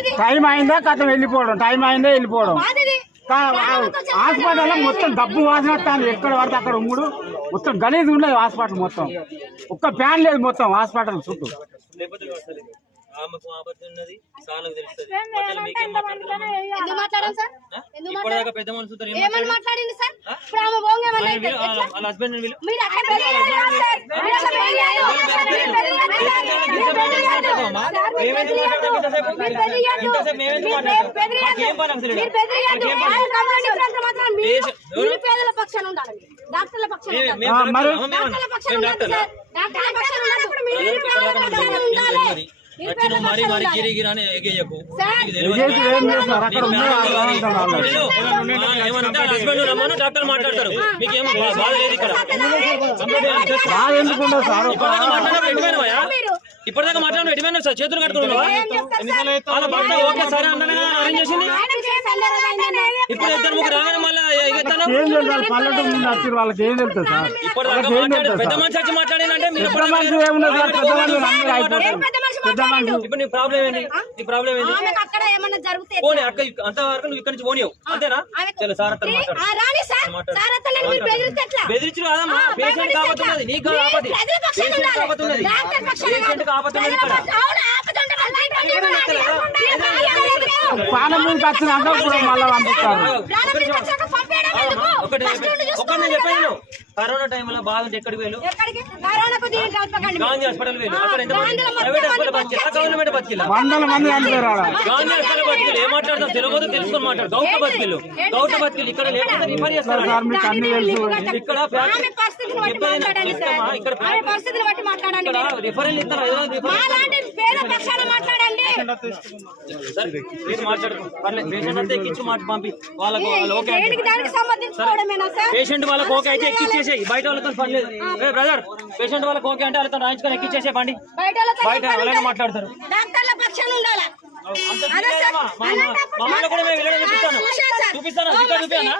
Time అయిందా? కథ వెళ్ళిపోవడం. టైం అయిందా? వెళ్ళిపోవడం. మాదిది? హాస్పిటల్ మొత్తం డబ్బు వాసన వస్తుంది. ఎక్కడ పడితే అక్కడ ఉమ్ముడు మొత్తం గలీజ్ ఉండదు హాస్పిటల్ మొత్తం. ఒక్క ఫ్యాన్ లేదు మొత్తం హాస్పిటల్ చుట్టూ. పేదల పక్షాన ఉండాలి. డాక్టర్ల పక్షాన డాక్టర్లు, పక్షాన డాక్టర్లా? పక్షాన. ఉండాలి. మరి. మీరు ఎగేయకు హస్బెండ్ రమ్మని డాక్టర్ మాట్లాడతారు మీకేం బాధ లేదు ఇక్కడ ఇప్పటిదాకా ఎటువైనా సార్ చేతులు కట్టుకున్నావా? వాళ్ళ భర్త ఓకే సరే అన్నగా అరేంజ్ చేసింది. ఇప్పుడు ఇద్దరు ముగ్గురు రాగానే మళ్ళీ ఎగెత్తాను ఏం తెలుసు పల్లెటూరు నుండి వచ్చారు వాళ్ళకి ఏం తెలుస్తుంది సార్? పెద్ద మనిషి వచ్చి మాట్లాడినంటే మీరు పెద్ద మనిషి ఏమున్నది? సార్ పెద్ద మనిషి ఇప్పుడు నీ ప్రాబ్లం ఏంటి? నీ ప్రాబ్లం ఏంటి? ఆమెకు అక్కడ ఏమన్నా జరిగితే పోనీ అక్క అంత వరకు నువ్వు ఇక్కడ నుంచి అంతేనా? చలో సార్? బెదిరించు కాదమ్మా పేషెంట్ నీకు పేషెంట్ పేషెంట్ ప్రజల ఇక్కడ. పక్షాన- అవును, ఆపదంటే వాళ్ళు డాక్టర్ ఏమీ చెప్పాలి. లెక్కలేదా? మీరు బాగా ప్రాణం మీదకి వచ్చినాక ఇప్పుడు మళ్ళీ పంపిస్తారు. ప్రాణం మీదకి వచ్చాక పంపేయడం ఎందుకు? ఒకటి ఫస్ట్ నుండి ఒకటి చూసుకోవాలి నేను చెప్పాను. కరోనా టైంలో బాగుంది ఎక్కడికి మీరు. గాంధీ హాస్పిటల్ అక్కడ ఎంత ప్రైవేట్ హాస్పిటల్ బతికిలా గవర్నమెంట్ బతికిలా గాంధీ హాస్పిటల్ బతికిలు ఏం మాట్లాడతాం తెలియదు తెలుసుకొని మాట్లాడు. గౌట బతికిలు గౌట బతికిలు ఇక్కడ లేకపోతే రిఫర్ చేస్తారు ఇక్కడ? ఇక్కడ. రిఫరల్ ఇస్తారు? రిఫరల్ పక్షాన మాట్లాడండి. పర్లేదు పేషెంట్ వాళ్ళకు వాళ్ళు ఓకే అంటే దేనికి దానికి సంబంధించుకోవడమేనా సార్? పేషెంట్ వాళ్ళకి ఓకే అయితే ఎక్కిచ్చేసేయి. బయట వాళ్ళతో పని లేదు. ఏ బ్రదర్ పేషెంట్ వాళ్ళకి ఓకే అంటే వాళ్ళతో రాయించుకొని ఎక్కిచ్చేసే బండి. బయట వాళ్ళతో బయట. అలాగే మాట్లాడతారు. డాక్టర్ల పక్షాన ఉండాలా? చూపిస్తాను. చూపిస్తానా